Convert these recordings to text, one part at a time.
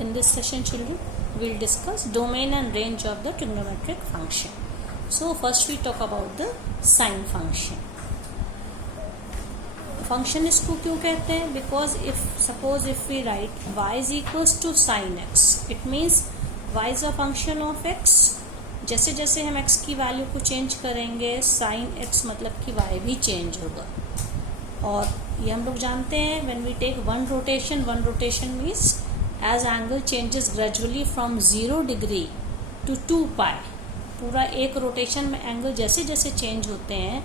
In this session, children, we will discuss domain and range of the trigonometric function. So first we talk about the sine function. Function इसको क्यों कहते हैं? Because if we write y is equals to sin x, it means y is a function of x. जैसे जैसे हम x की value को change करेंगे sin x मतलब कि y भी चेंज होगा. और ये हम लोग जानते हैं when we take one rotation means as angle changes gradually from 0 degree to 2 pi. पूरा एक रोटेशन में एंगल जैसे जैसे चेंज होते हैं,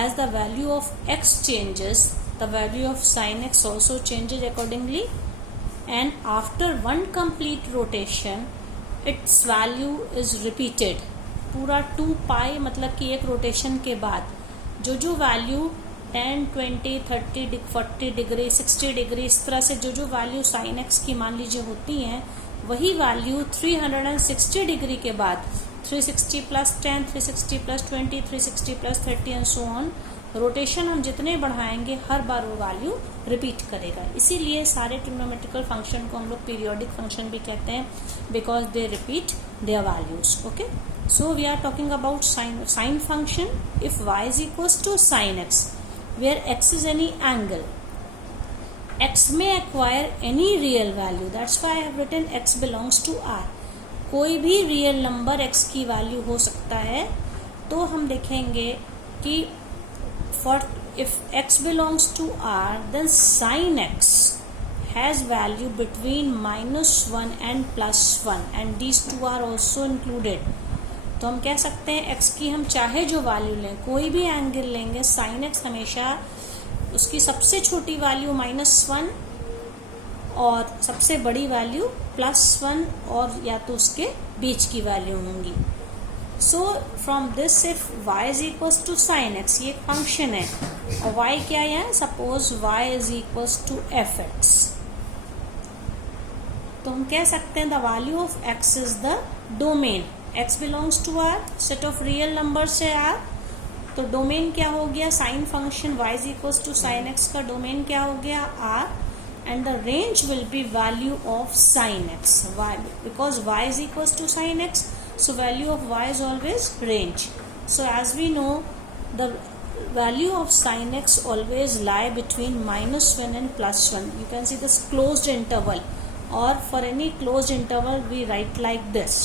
as the value of x changes, the value of sin x also changes accordingly, and after one complete rotation its value is repeated. पूरा 2 pi मतलब कि एक रोटेशन के बाद जो वैल्यू 10, 20, 30, 40 डिग्री 60 डिग्री इस तरह से जो वैल्यू साइन एक्स की मान लीजिए होती हैं, वही वैल्यू 360 डिग्री के बाद 360 plus 10, 360 plus 20, 360 plus 30 and so on, rotation हम जितने बढ़ाएंगे हर बार वो वैल्यू रिपीट करेगा. इसीलिए सारे ट्रिग्नोमेट्रिकल फंक्शन को हम लोग पीरियोडिक फंक्शन भी कहते हैं, because they repeat their values. Okay, so we are talking about sine function. If y is equals to sin x where x is any angle, x may acquire any real value. That's why I have written x belongs to r. कोई भी real number x की value हो सकता है. तो हम देखेंगे कि for if x belongs to r then sin x has value between -1 and +1 and these two are also included. तो हम कह सकते हैं x की हम चाहे जो वैल्यू लें, कोई भी एंगल लेंगे, sin x हमेशा उसकी सबसे छोटी वैल्यू -1 और सबसे बड़ी वैल्यू +1 और या तो उसके बीच की वैल्यू होंगी. So from this if y is equals to sin x, ये एक फंक्शन है और y क्या है? Suppose y is equals to fx. तो हम कह सकते हैं the value of x is the domain. x belongs to r, set of real numbers है r. तो डोमेन क्या हो गया? Sine function y is equals to sine x का डोमेन क्या हो गया? r. And the range will be value of sine x. y because y is equals to sine x, so value of y is always range. So as we know the value of sin x always lie between -1 and +1. You can see this closed interval, or for any closed interval we write like this.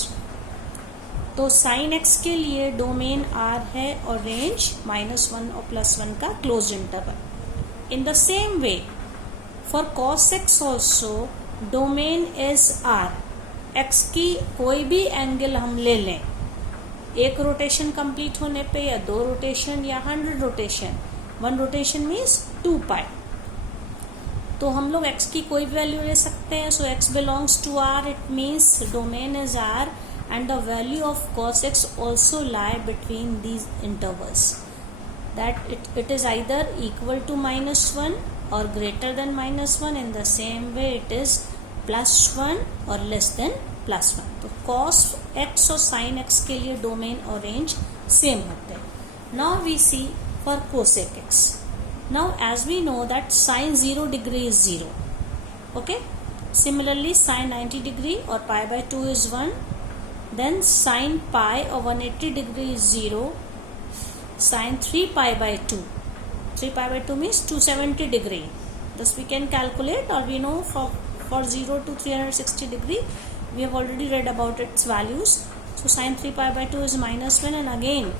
तो sin x के लिए domain r है और range -1 और +1 का close interval. In the same way for cos x also domain is r. x की कोई भी एंगल हम ले लें, एक रोटेशन कंप्लीट होने पे या 2 रोटेशन या 100 रोटेशन, 1 रोटेशन मीन्स 2 पाई. तो हम लोग x की कोई भी वैल्यू ले सकते हैं. So x belongs to r, it means domain is r and the value of cos x also lie between these intervals, that it is either equal to -1 or greater than -1. In the same way it is +1 or less than +1. तो cos x और sin x के लिए domain और range same होते हैं. Now we see for cosec x. Now as we know that sin 0 degree is 0. Okay, similarly sin 90 degree or pi/2 is 1. Then sin pi or 180 degree is 0. Sin 3 pi/2. 3 pi/2 means 270 degree. Thus we can calculate, or we know for 0 to 360 degree we have already read about its values. So sin 3 pi/2 is -1, and again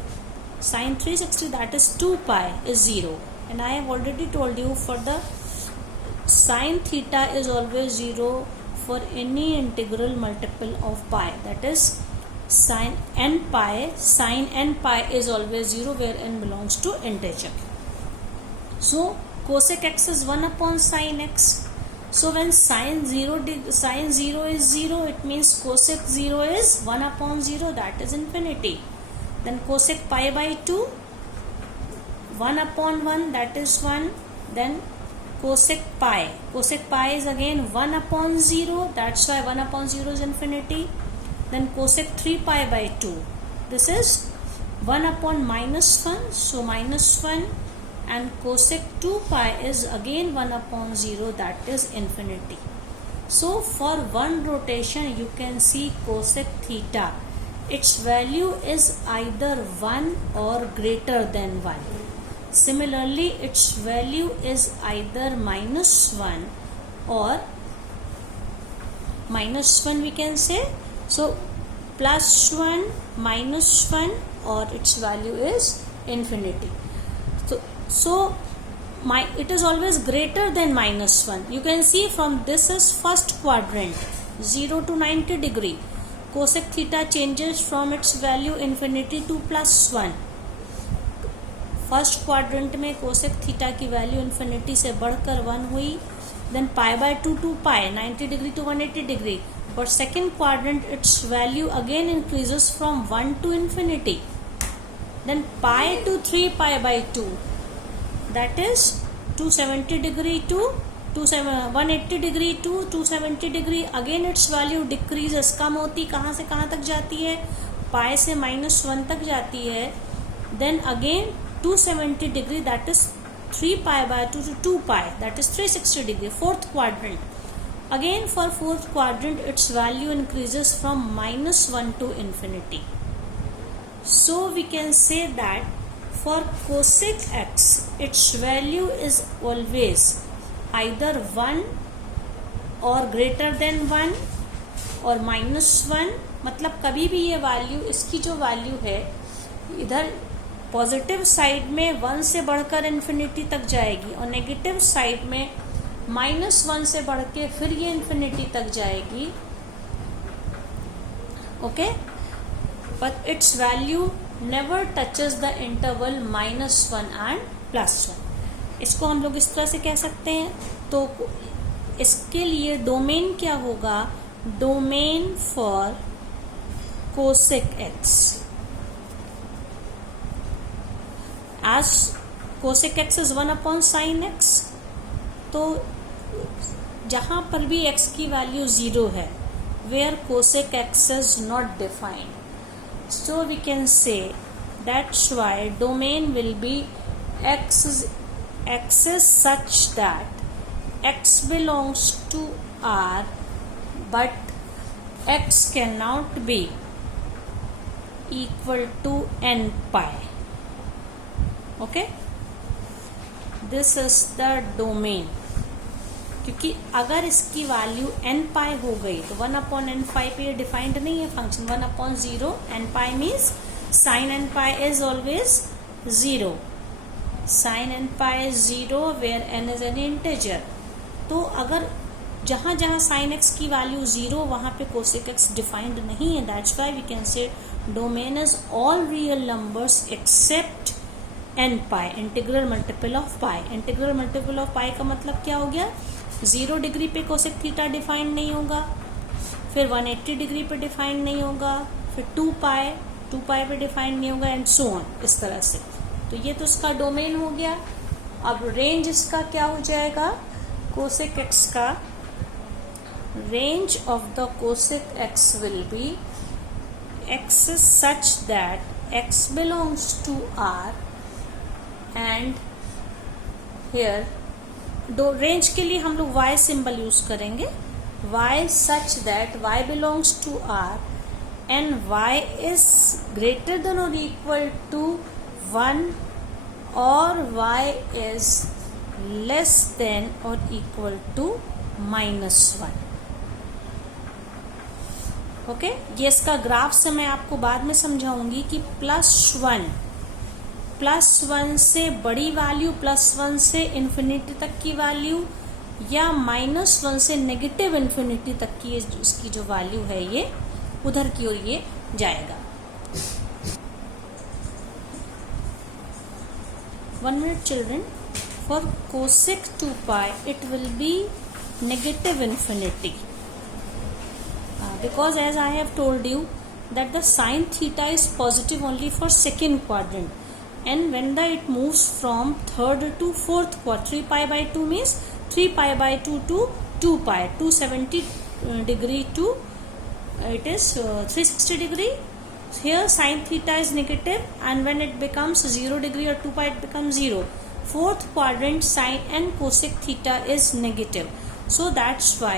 sin 360, that is 2 pi, is 0. And I have already told you for the sin theta is always 0 for any integral multiple of pi, that is sin n pi is always 0 where n belongs to integer. So cosec x is 1 upon sin x. So when sin 0 is 0, it means cosec 0 is 1 upon 0, that is infinity. Then cosec pi/2, 1 upon 1, that is 1. Then cosec pi is again 1 upon 0, that's why 1 upon 0 is infinity. Then cosec 3 pi/2, this is 1 upon -1, so -1. And cosec 2 pi is again 1 upon 0, that is infinity. So for one rotation you can see cosec theta, its value is either 1 or greater than 1. Similarly, its value is either -1 or -1 we can say. So +1, -1, or its value is infinity. So it is always greater than -1. You can see from this is first quadrant 0 to 90 degree. Cosec theta changes from its value infinity to +1. First quadrant में cosec theta की value infinity से बढ़कर 1 हुई, then π/2 to π, 90 degree to 180 degree. For second quadrant its value again increases from 1 to infinity, then π to 3π/2, that is 270 degree to 180 degree to 270 degree. Again its value decreases, कम होती कहाँ से कहाँ तक जाती है, π से -1 तक जाती है. Then again 270 degree, that is 3π/2 to 2π, that is 360 degree. Fourth quadrant, again for fourth quadrant its value increases from -1 to infinity. So we can say that for cosec x its value is always either 1 or greater than 1 और -1. मतलब कभी भी ये value, इसकी जो value है इधर positive side में 1 से बढ़कर इन्फिनिटी तक जाएगी और नेगेटिव साइड में -1 से बढ़ के फिर ये इन्फिनिटी तक जाएगी. Okay, but it's value never touches the interval -1 and +1. इसको हम लोग इस तरह से कह सकते हैं. तो इसके लिए डोमेन क्या होगा, domain for cosec x as cosec x is 1/sin x. तो जहाँ पर भी x की वैल्यू 0 है, where cosec x is not defined, so we can say that's why domain will be x is such that x belongs to R but x cannot be equal to n pi. Okay, this is the domain. क्योंकि अगर इसकी value n पाई हो गई तो 1/n पाई पे ये defined नहीं है function. 1/0 n pi means sine n pi is always 0. Sine n pi is 0 where n is an integer. तो अगर जहाँ जहाँ साइन x की वैल्यू 0 वहाँ पे कोसेक x डिफाइंड नहीं है. That's why we can say domain is all real numbers except n pi, integral multiple of pi. Integral multiple of pi का मतलब क्या हो गया, 0 डिग्री पे कोसेक थीटा डिफाइंड नहीं होगा, फिर 180 डिग्री पे डिफाइंड नहीं होगा, फिर 2 पाई पे डिफाइंड नहीं होगा एंड सो ऑन, इस तरह से. तो ये तो इसका डोमेन हो गया. अब रेंज इसका क्या हो जाएगा, कोसेक एक्स का range of the cosec x will be x such that x belongs to R and here. Range के लिए हम लोग y सिंबल यूज करेंगे. y such that y belongs to r and y is greater than और equal to 1 और y is less than और equal to -1. Okay, ये इसका ग्राफ से मैं आपको बाद में समझाऊंगी कि +1 से बड़ी वैल्यू, +1 से इन्फिनिटी तक की वैल्यू, या -1 से नेगेटिव इन्फिनिटी तक की इसकी जो वैल्यू है ये उधर की ओर ये जाएगा. 1 minute children. For cosec 2π it will be negative infinity because as I have told you that the sin theta is positive only for second quadrant, and when it moves from third to fourth quadrant, 3π/2 means 3π/2 to 2π, 270 degree to it is 360 degree. Here sin theta is negative, and when it becomes 0 degree or 2π it becomes 0. Fourth quadrant sin and cosec theta is negative. So that's why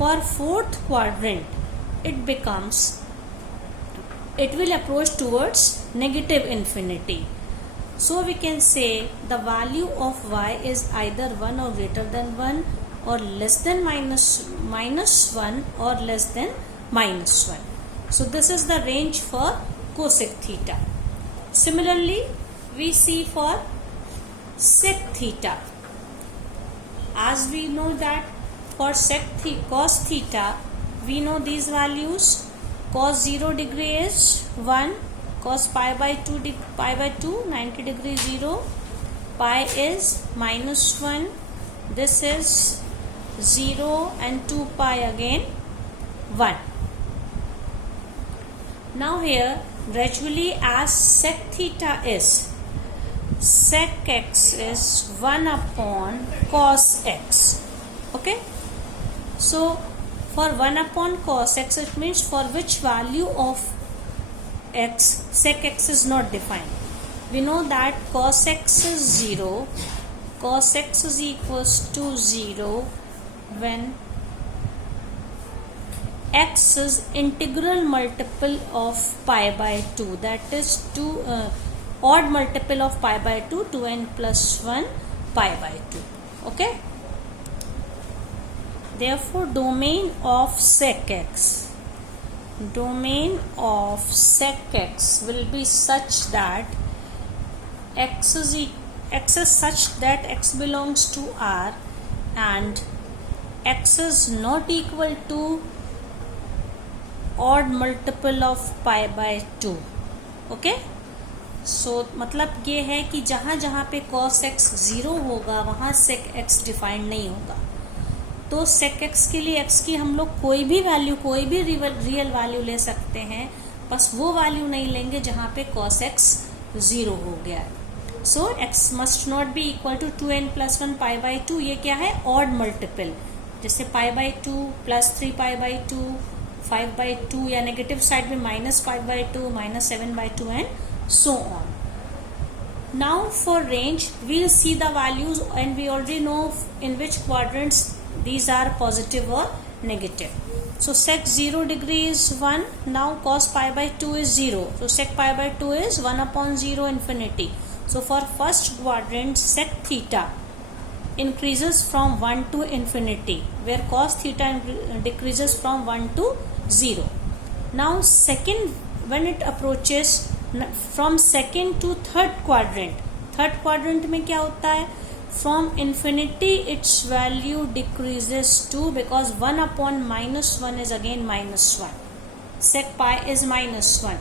For fourth quadrant, it will approach towards negative infinity. So we can say the value of y is either 1 or greater than 1, or less than minus 1, or less than minus 1. So this is the range for cosec theta. Similarly, we see for sec theta. As we know that for cos theta, we know these values. Cos 0 degree is 1, cos pi by 2 90 degree 0, pi is minus 1, this is 0, and 2 pi again 1. Now here gradually, as sec theta is, sec x is 1 upon cos x. Okay, so for 1 upon cos x, it means for which value of x sec x is not defined. We know that cos x is 0, cos x is equals to 0 when x is integral multiple of pi by 2, that is odd multiple of pi by 2, 2n plus 1 pi by 2. Okay, therefore domain of sec x will be such that x is such that x belongs to R and x is not equal to odd multiple of pi by 2. Okay, so मतलब ये है कि जहाँ जहाँ पे cos x 0 होगा वहाँ sec x defined नहीं होगा. तो sec x के लिए x की हम लोग कोई भी रियल वैल्यू ले सकते हैं, बस वो वैल्यू नहीं लेंगे जहाँ पे cos x 0 हो गया है. So x must not be equal to 2n plus 1 pi by 2. ये क्या है? ऑड मल्टीपल, जैसे pi by 2 plus 3 pi by 2, 5 by 2, या नेगेटिव साइड में minus 5 by 2, minus 7 by 2 and so on. Now for range, we'll see the values and we already know in which quadrants these are positive or negative. So sec 0 degree is 1. Now cos pi by 2 is 0. So sec pi by 2 is 1 upon 0 infinity. So for first quadrant, sec theta increases from 1 to infinity, where cos theta decreases from 1 to 0. Now second, when it approaches from second to third quadrant में क्या होता है? From infinity its value decreases to, because 1 upon minus 1 is again minus 1. Sec pi is minus 1.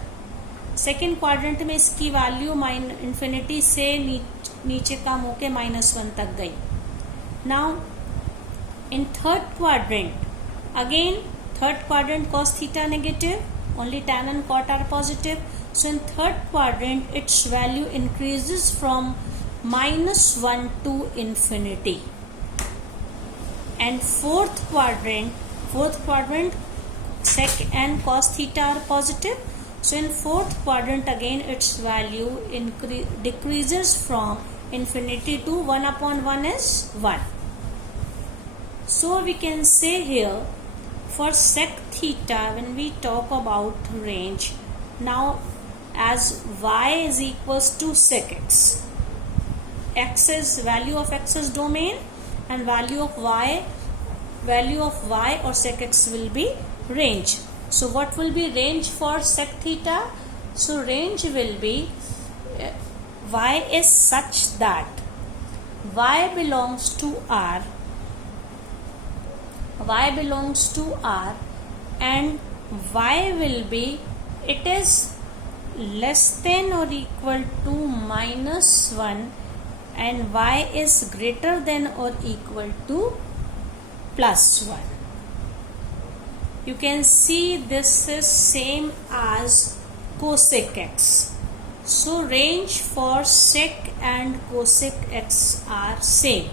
Second quadrant में इसकी value infinity से नीचे कम होके -1 तक गई. Now in third quadrant cos theta negative, only tan and cot are positive. So in third quadrant its value increases from -1 to infinity. And fourth quadrant sec and cos theta are positive. So in fourth quadrant again its value decreases from infinity to 1 upon 1 is 1. So we can say here for sec theta, when we talk about range, now as y is equals to sec x, value of x is domain and value of y or sec x will be range. So what will be range for sec theta? So range will be y is such that y belongs to R and y will be, it is less than or equal to -1 and y is greater than or equal to +1. You can see this is same as cosec x. So range for sec and cosec x are same.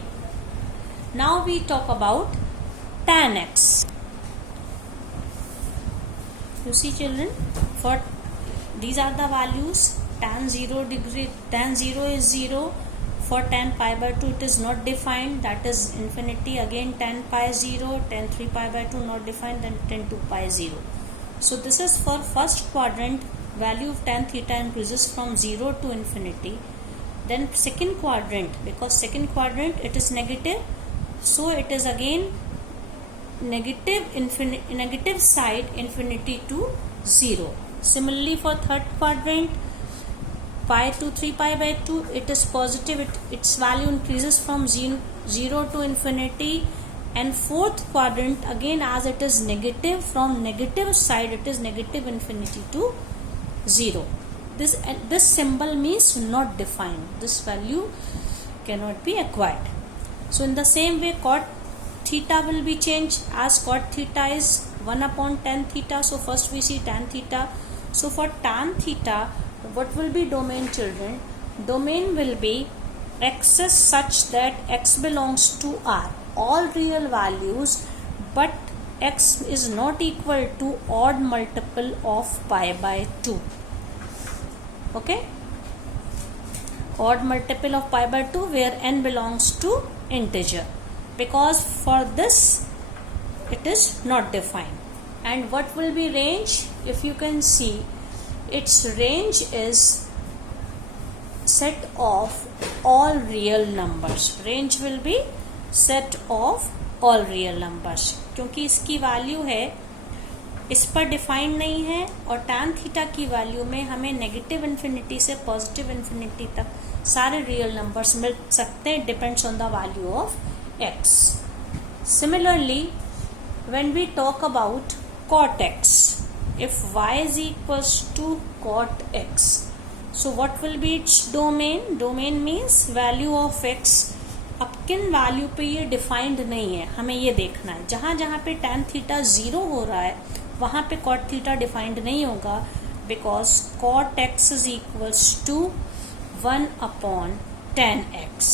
Now we talk about tan x. You see children, for these are the values. Tan 0 is 0, For tan pi by 2 it is not defined, that is infinity, again tan pi 0, tan 3 pi by 2 not defined, then tan 2 pi 0. So this is for first quadrant, value of tan theta increases from 0 to infinity. Then second quadrant, because second quadrant it is negative, so it is again negative side infinity to 0. Similarly for third quadrant, pi to 3 pi by 2 it is positive, its value increases from 0 to infinity. And fourth quadrant, again as it is negative, from negative side it is negative infinity to 0. This symbol means not defined, this value cannot be acquired. So in the same way cot theta will be changed, as cot theta is 1 upon tan theta. So first we see tan theta. So for tan theta, what will be domain, children? Domain will be x's such that x belongs to R, all real values, but x is not equal to odd multiple of pi by 2. Okay, odd multiple of pi by 2 where n belongs to integer, because for this it is not defined. And what will be range? If you can see, its range is set of all real numbers. Range will be set of all real numbers, क्योंकि इसकी value है, इस पर defined नहीं है, और tan theta की value में हमें नेगेटिव इन्फिनिटी से पॉजिटिव इन्फिनिटी तक सारे रियल नंबर्स मिल सकते हैं, depends on the value of x. Similarly, when we talk about cot x, if y is equals to cot x, so what will be its domain? Domain means value of x. अब किन value पे ये defined नहीं है, हमें ये देखना है. जहाँ जहाँ पे tan थीटा 0 हो रहा है वहाँ पे cot थीटा डिफाइंड नहीं होगा, because cot x is equals to 1 upon tan x.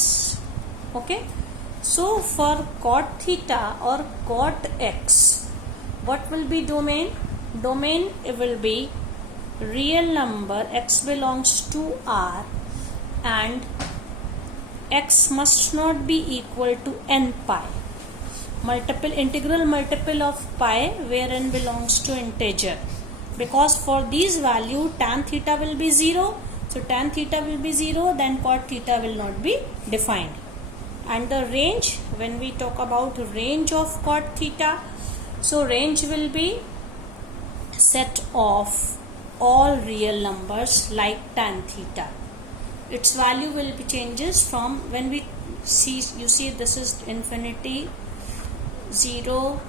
Okay, so for cot theta or cot x, what will be domain? Domain will be real number x belongs to R and x must not be equal to n pi. Integral multiple of pi where n belongs to integer, because for these value tan theta will be 0, so tan theta will be 0, then cot theta will not be defined. And the range, when we talk about range of cot theta, so range will be set of all real numbers like tan theta. Its value will be changes from, when we see, you see this is infinity 0,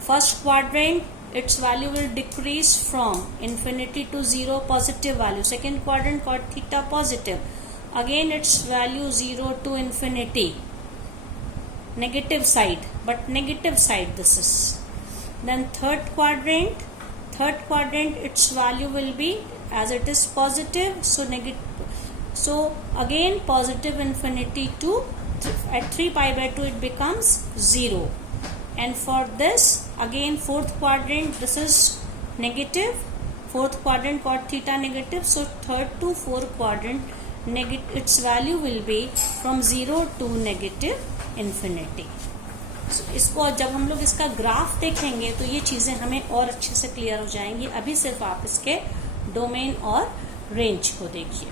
first quadrant its value will decrease from infinity to 0, positive value. Second quadrant cot theta positive, again its value 0 to infinity, negative side, but negative side this is. Then third quadrant its value will be, as it is positive, so negative, so again positive infinity to at 3 pi by 2 it becomes 0. And for this again fourth quadrant this is negative, fourth quadrant cot theta negative, so third to fourth quadrant its value will be from 0 to negative infinity. So, इसको जब हम लोग इसका graph देखेंगे तो ये चीज़ें हमें और अच्छे से क्लियर हो जाएंगी. अभी सिर्फ आप इसके डोमेन और रेंज को देखिए.